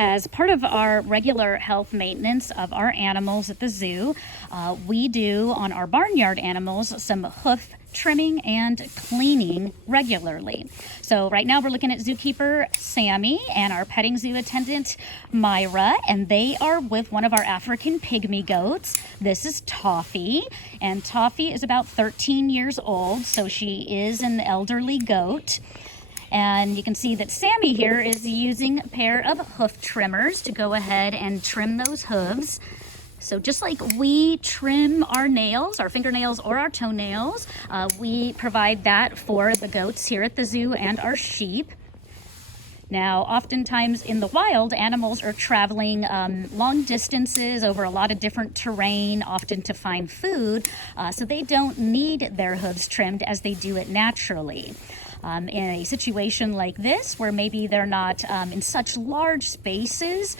As part of our regular health maintenance of our animals at the zoo, we do on our barnyard animals some hoof trimming and cleaning regularly. So right now we're looking at zookeeper Sammy and our petting zoo attendant Myra, and they are with one of our African pygmy goats. This is Toffee, and Toffee is about 13 years old, so she is an elderly goat. And you can see that Sammy here is using a pair of hoof trimmers to go ahead and trim those hooves. So just like we trim our nails, our fingernails or our toenails, we provide that for the goats here at the zoo and our sheep. Now, oftentimes in the wild, animals are traveling long distances over a lot of different terrain, often to find food, so they don't need their hooves trimmed as they do it naturally. In a situation like this, where maybe they're not in such large spaces,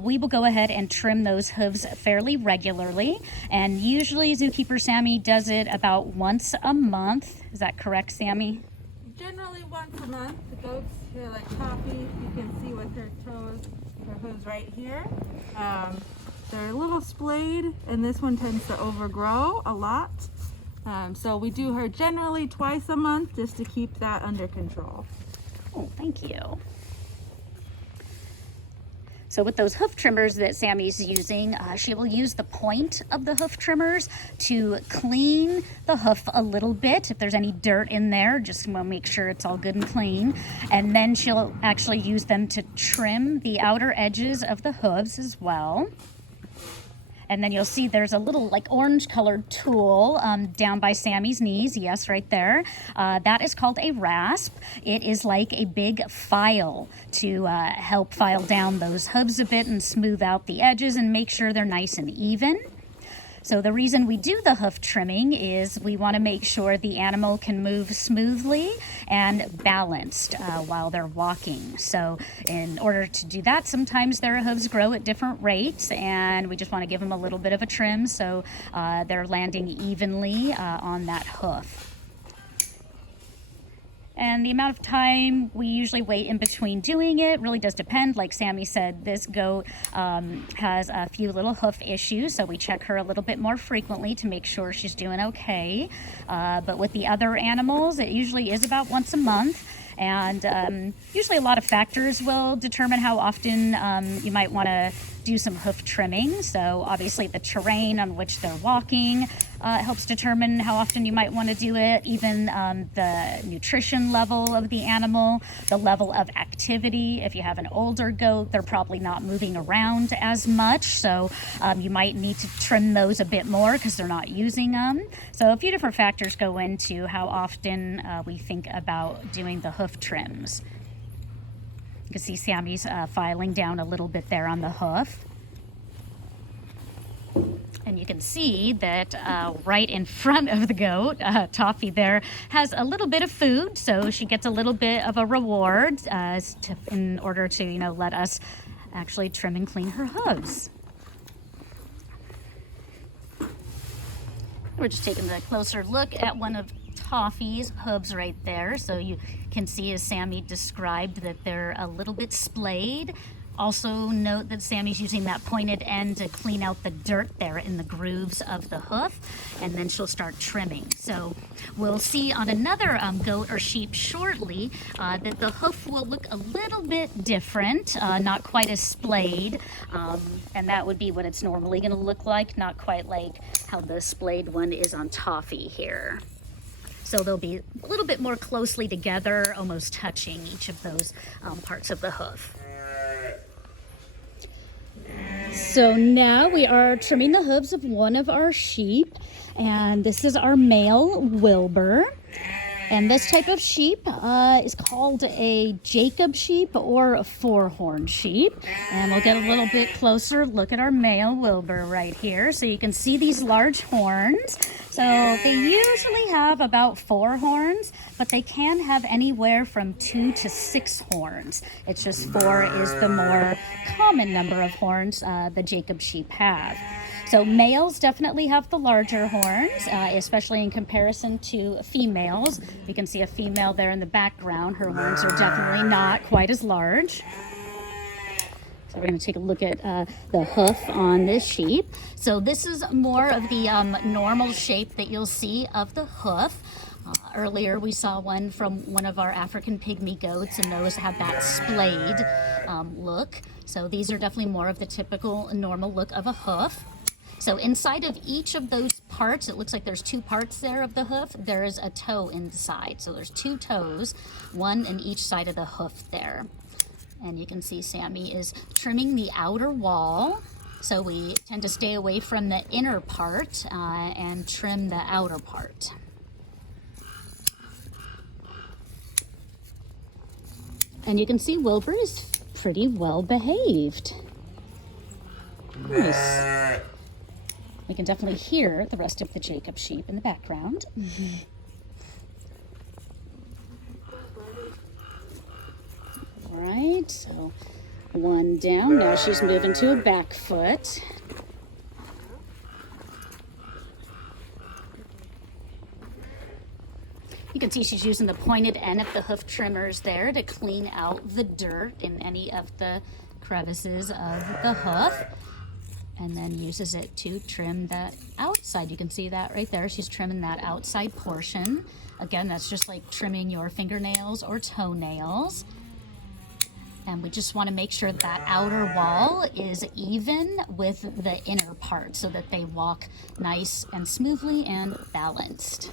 we will go ahead and trim those hooves fairly regularly. And usually zookeeper Sammy does it about once a month. Is that correct, Sammy? Generally once a month. The goats here, like Toffee, you can see with her toes, her hooves right here. They're a little splayed, and this one tends to overgrow a lot. So we do her generally twice a month just to keep that under control. Oh, thank you. So with those hoof trimmers that Sammy's using, she will use the point of the hoof trimmers to clean the hoof a little bit. If there's any dirt in there, just want to make sure it's all good and clean. And then she'll actually use them to trim the outer edges of the hooves as well. And then you'll see there's a little like orange colored tool down by Sammy's knees. Yes, right there. That is called a rasp. It is like a big file to help file down those hooves a bit and smooth out the edges and make sure they're nice and even. So the reason we do the hoof trimming is we want to make sure the animal can move smoothly and balanced while they're walking. So in order to do that, sometimes their hooves grow at different rates, and we just want to give them a little bit of a trim so they're landing evenly on that hoof. And the amount of time we usually wait in between doing it really does depend. Like Sammy said, this goat has a few little hoof issues, so we check her a little bit more frequently to make sure she's doing okay. But with the other animals, it usually is about once a month. And usually a lot of factors will determine how often you might want to do some hoof trimming. So obviously the terrain on which they're walking helps determine how often you might want to do it. Even the nutrition level of the animal, the level of activity. If you have an older goat, they're probably not moving around as much. So you might need to trim those a bit more because they're not using them. So a few different factors go into how often we think about doing the hoof trims. You can see Sammy's filing down a little bit there on the hoof. And you can see that right in front of the goat, Toffee there, has a little bit of food, so she gets a little bit of a reward in order to, let us actually trim and clean her hooves. We're just taking a closer look at one of Toffee's hooves right there. So you can see, as Sammy described, that they're a little bit splayed. Also note that Sammy's using that pointed end to clean out the dirt there in the grooves of the hoof, and then she'll start trimming. So we'll see on another goat or sheep shortly that the hoof will look a little bit different, not quite as splayed, and that would be what it's normally going to look like, not quite like how the splayed one is on Toffee here. So they'll be a little bit more closely together, almost touching each of those parts of the hoof. So now we are trimming the hooves of one of our sheep, and this is our male Wilbur. And this type of sheep is called a Jacob sheep or a four-horned sheep. And we'll get a little bit closer look at our male Wilbur right here. So you can see these large horns. So they usually have about 4 horns, but they can have anywhere from 2 to 6 horns. It's just 4 is the more common number of horns the Jacob sheep have. So males definitely have the larger horns, especially in comparison to females. You can see a female there in the background. Her horns are definitely not quite as large. So we're going to take a look at the hoof on this sheep. So this is more of the normal shape that you'll see of the hoof. Earlier we saw one from one of our African pygmy goats, and those have that splayed look. So these are definitely more of the typical normal look of a hoof. So inside of each of those parts, it looks like there's 2 parts there of the hoof. There is a toe inside. So there's 2 toes, one in each side of the hoof there. And you can see Sammy is trimming the outer wall. So we tend to stay away from the inner part and trim the outer part. And you can see Wilbur is pretty well behaved. Nice. We can definitely hear the rest of the Jacob sheep in the background. All right, so one down. Now she's moving to a back foot. You can see she's using the pointed end of the hoof trimmers there to clean out the dirt in any of the crevices of the hoof, and then uses it to trim the outside. You can see that right there. She's trimming that outside portion. Again, that's just like trimming your fingernails or toenails. And we just want to make sure that outer wall is even with the inner part so that they walk nice and smoothly and balanced.